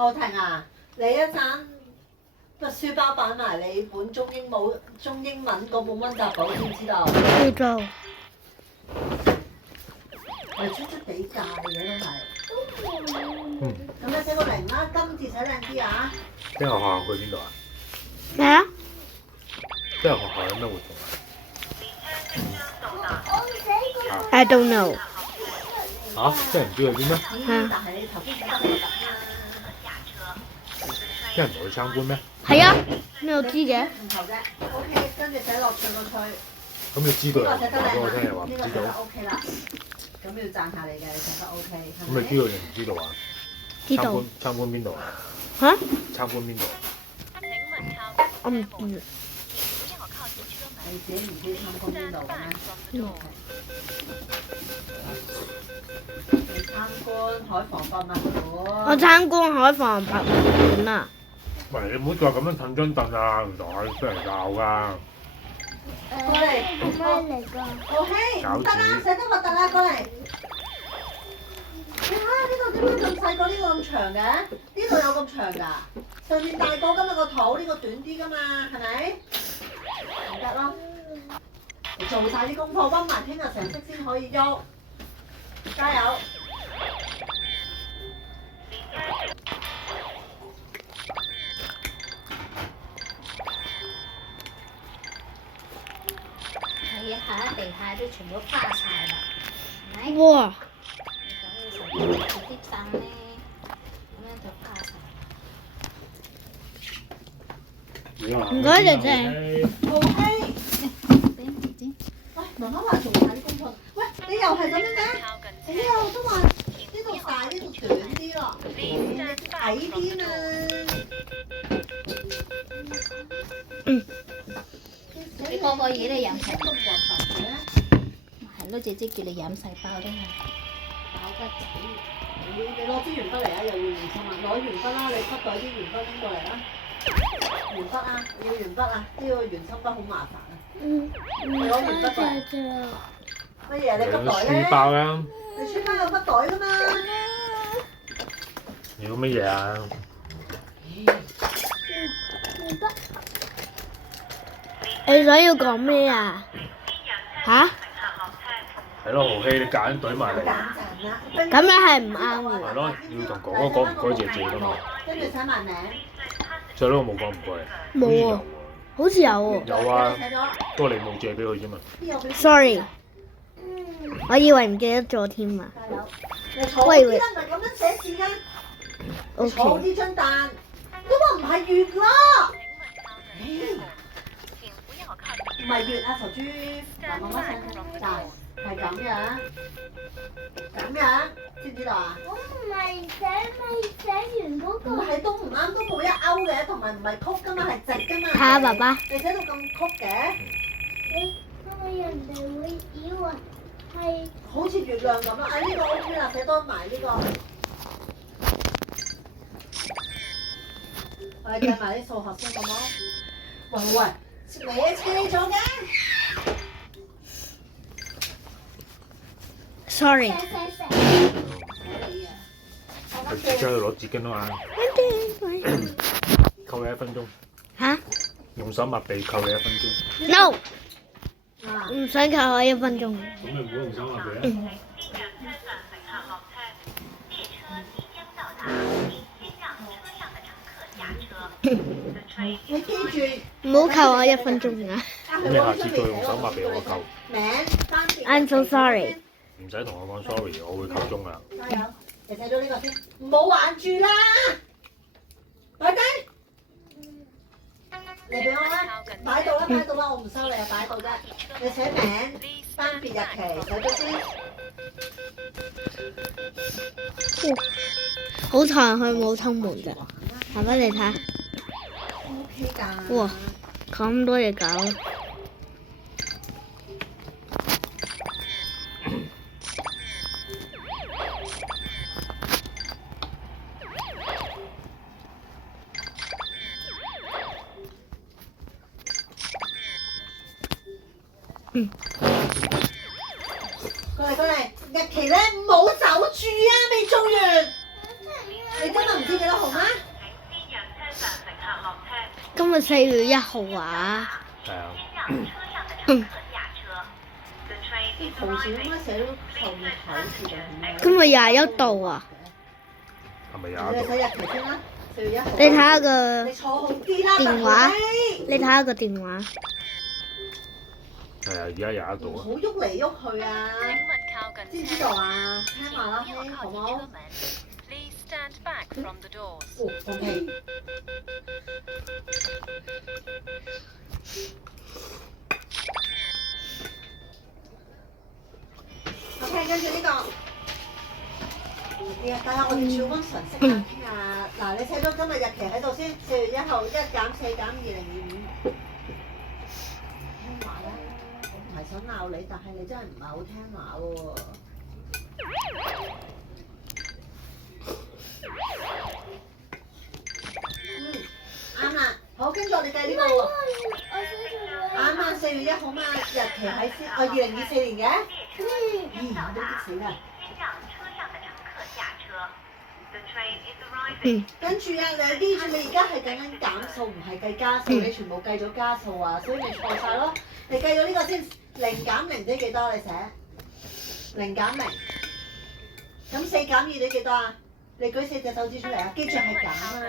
浩庭啊，你一陣個書包擺埋你本中英文嗰本温習簿，知唔知道？知道。係出出地界嘅都係。嗯。咁你寫個零啦，金字寫靚啲啊！聽日學校去邊度啊？咩啊？聽日學校有咩活動啊？ I don't know。嚇？聽日唔知去邊咩？但係你頭先寫得好特聽日唔去參觀咩？係啊，你又知嘅？唔頭啫。OK， 跟住寫落去個區。咁你知道又呢個寫得話俾我聽，靚又話唔知呢個寫得道。 OK 啦。咁要讚下你嘅，你寫得 OK。咁你知道定唔知道啊？知道。參觀邊度啊？嚇？參觀邊度？我唔知。你自己唔知參觀邊度嘅咩？你參觀海防博物館。我參觀海防博物館啊！喂，你唔好再咁樣褪張凳啊！唔同俾人鬧㗎。過嚟。咩嚟㗎？OK，唔得啦，寫得核突啦，過嚟。你睇下呢度點解咁細個？呢個咁長嘅？呢度有咁長㗎？上面大個㗎嘛個肚，呢個短啲㗎嘛，係咪？唔得咯。你做晒啲功課，温埋聽日成績先可以喐。加油！睇下地下都全部花晒啦，係咪？哇！你咁要食啲凳咧，咁樣就花晒。唔該姐姐。好希。俾姐姐。喂，媽媽話做晒啲功課。喂，你又係咁樣嘅？你又都話呢度大，呢度短啲咯。矮啲嘛。你個個嘢都飲晒，都核突嘅。係咯，姐姐叫你飲晒包都係。爆得仔，你攞支鉛筆嚟啊！又要鉛芯啊！攞鉛筆啦，你筆袋啲鉛筆拎過嚟啦。鉛筆啊，要鉛筆啊，呢個鉛芯筆好麻煩啊。你攞鉛筆過嚟。乜嘢？你筆袋咧？書包啦。你書包有筆袋㗎嘛？要乜嘢啊？你想要講咩啊？嚇？係咯，豪希，你夾硬懟埋嚟。咁樣係唔啱嘅。係咯，要同哥哥講唔該謝謝㗎嘛。跟住寫埋名。最佬冇講唔該。冇啊，好似有喎。有啊，不過你冇借俾佢啫嘛。 Sorry，我以為唔記得咗添啊。加油！你坐好啲啦，唔係咁樣寫字㗎。你坐好 OK。啲張凳，都話唔係月啦。唔係月啊，傻豬！嗱，媽媽想嗱係咁樣，咁樣知唔知道啊？我唔係寫完嗰個。唔係都唔啱，都冇一勾嘅，同埋唔係曲噶嘛，係直噶嘛。睇下爸爸。你寫到咁曲嘅，因為人哋會以為係好似月亮咁啦。啊，呢個 OK 啦，寫多埋呢個。我哋計埋啲數學先好冇？喂喂，歪車咗嘅。 Sorry。寫。佢即刻去攞紙巾啊嘛，扣你1分鐘。嚇用手抹鼻扣你1分鐘。 ？No，啊，唔想扣我1分鐘。咁你唔好用手抹鼻啊！你記住。唔好扣我1分鐘啊咁你下次再用手抹鼻我扣。名單詞。 ！I'm so sorry。唔使同我講 sorry，我會扣鐘噶。加油！你寫咗呢個先，唔好玩住啦，擺低。嚟俾我啦，擺到啦，擺到啦，我唔收你啊，擺到啫。你寫名、班別日期，寫咗先。好彩佢冇通門㗎，爸爸你睇， OK 㗎。哇咁多嘢搞。過嚟過嚟，日期咧唔好走住啊，未做完。你今日唔知幾多號咩？今日4月1號啊！係啊，啲圖示點解寫到後面口字就係咩？今日21度啊！係咪你有睇日期先啦，4月1號。你睇下個你坐好啲啦，電話特飛你睇下個電話，係啊，而家有一度啊。唔好喐嚟喐去啊！知唔知道啊？聽話啦，兄，好冇？哦，放屁！OK，跟住呢個，但係我哋照温常識啊，傾下。嗱，你寫咗今日日期喺度先，4月1號1減4減2025。聽話啦，我唔係想鬧你，但係你真係唔係好聽話喎。啱啦，好，跟住我哋計呢個喎。啱啊，4月1號嘛，日期喺先，2024年嘅。咦，我都激死啦！跟住啊，你記住，你而家係計緊減數，唔係計加數，你全部計咗加數啊，所以咪錯晒咯。你計咗呢個先，0減0即係幾多？你寫0減0，咁4減2你幾多啊？你舉4隻手指出嚟啊！記住係減啊，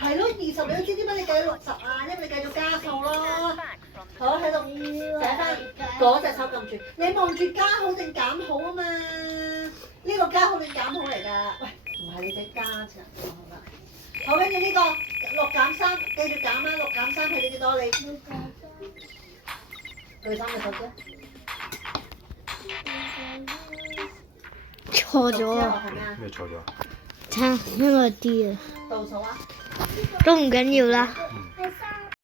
係咯，20你都知點解你計咗60啊？因為你計咗加數咯。好，喺度寫翻嗰隻手撳住，你望住加號定減號啊嘛？呢個加號定減號嚟㗎？喂，唔係你仔加啫，好啦。好，跟住呢個6減3，繼續減啊！6減3係你幾多？你舉3隻手指。錯咗之後啊！係咩啊？咩錯咗？差因為啲啊，倒數啊！都唔緊要啦。係